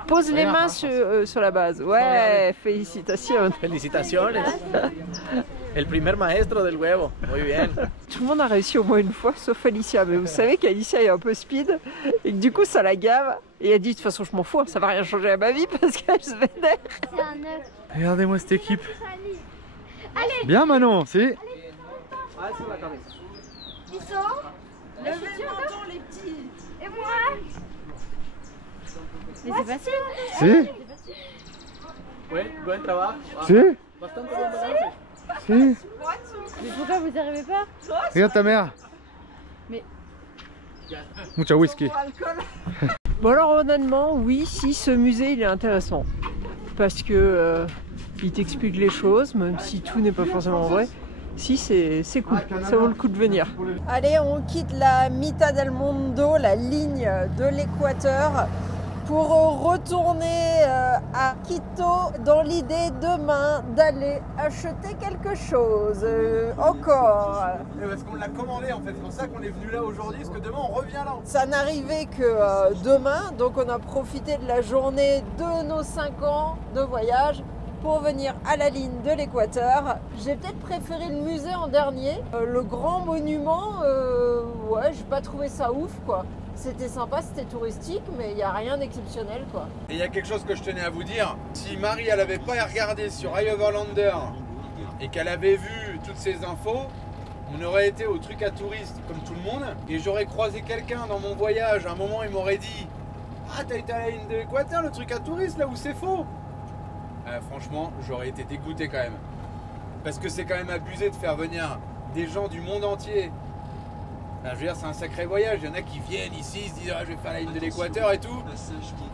Pose les mains sur la base. Ouais, félicitations. Felicitaciones. El primer maestro del huevo. Muy bien. Tout le monde a réussi au moins une fois, sauf Alicia. Mais vous savez qu'Alicia est un peu speed et que du coup ça la gave. Et elle dit de toute façon je m'en fous, ça va rien changer à ma vie parce qu'elle se vénère. C'est un œuf. Regardez-moi cette équipe. Allez. Bien Manon, c'est. Ils sont. Levez le menton les petits. Et moi. Mais c'est facile. Si. Ouais, buen trabajo. Si. Bastante buen balance. Si. Mais pourquoi vous n'y arrivez pas? Regarde ta mère. Mais. Mucha whisky. Bon alors honnêtement, oui, si ce musée il est intéressant. Parce que il t'explique les choses, même si tout n'est pas forcément vrai. Si, c'est cool, ça vaut le coup de venir. Allez, on quitte la Mitad del Mundo, la ligne de l'équateur, pour retourner à Quito dans l'idée demain d'aller acheter quelque chose. Encore. Parce qu'on l'a commandé en fait, c'est pour ça qu'on est venu là aujourd'hui, parce que demain on revient là. Ça n'arrivait que demain, donc on a profité de la journée de nos 5 ans de voyage pour venir à la ligne de l'équateur. J'ai peut-être préféré le musée en dernier. Le grand monument, ouais, j'ai pas trouvé ça ouf quoi. C'était sympa, c'était touristique, mais il n'y a rien d'exceptionnel quoi. Et il y a quelque chose que je tenais à vous dire. Si Marie elle avait pas regardé sur iOverlander et qu'elle avait vu toutes ces infos, on aurait été au truc à touristes comme tout le monde et j'aurais croisé quelqu'un dans mon voyage. À un moment il m'aurait dit « Ah t'as été à la ligne de l'équateur, le truc à touristes là où c'est faux ?» Franchement j'aurais été dégoûté quand même. Parce que c'est quand même abusé de faire venir des gens du monde entier. Je veux dire, c'est un sacré voyage. Il y en a qui viennent ici, ils se disent ah, je vais faire la ligne de l'équateur et tout.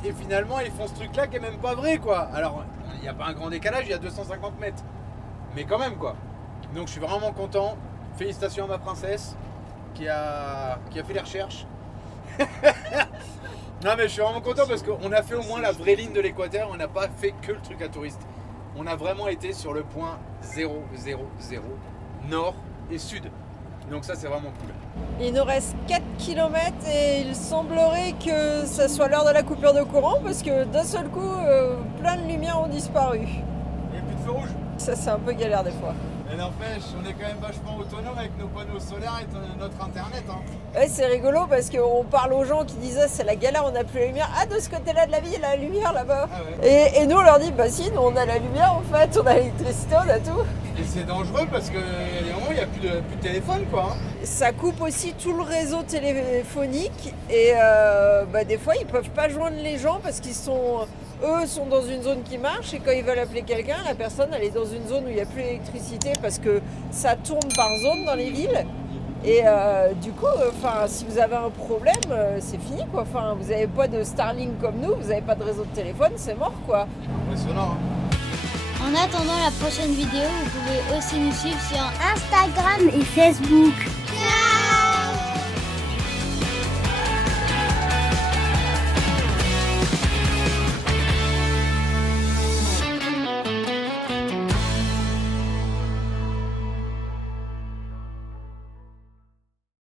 Et finalement, ils font ce truc-là qui est même pas vrai, quoi. Alors, il n'y a pas un grand décalage, il y a 250 mètres. Mais quand même, quoi. Donc, je suis vraiment content. Félicitations à ma princesse qui a fait les recherches. Non, mais je suis vraiment content parce qu'on a fait au moins la vraie ligne de l'équateur. On n'a pas fait que le truc à touristes. On a vraiment été sur le point 000, nord et sud. Donc ça c'est vraiment cool. Il nous reste 4 km et il semblerait que ça soit l'heure de la coupure de courant parce que d'un seul coup, plein de lumières ont disparu. Il n'y a plus de feu rouge. Ça c'est un peu galère des fois. Et n'empêche, on est quand même vachement autonome avec nos panneaux solaires et notre internet. Hein. Ouais, c'est rigolo parce qu'on parle aux gens qui disaient c'est la galère, on n'a plus la lumière. Ah, de ce côté-là de la ville, il y a la lumière là-bas. Ah ouais. Et nous on leur dit bah si, nous on a la lumière en fait, on a l'électricité, on a tout. Et c'est dangereux parce qu'il y a un moment, il n'y a plus de téléphone quoi. Hein. Ça coupe aussi tout le réseau téléphonique et bah, des fois ils peuvent pas joindre les gens parce qu'ils sont... Eux sont dans une zone qui marche et quand ils veulent appeler quelqu'un, la personne elle est dans une zone où il n'y a plus d'électricité parce que ça tourne par zone dans les villes. Et du coup, si vous avez un problème, c'est fini quoi. Vous n'avez pas de Starlink comme nous, vous n'avez pas de réseau de téléphone, c'est mort quoi. Impressionnant. Hein. En attendant la prochaine vidéo, vous pouvez aussi nous suivre sur Instagram et Facebook.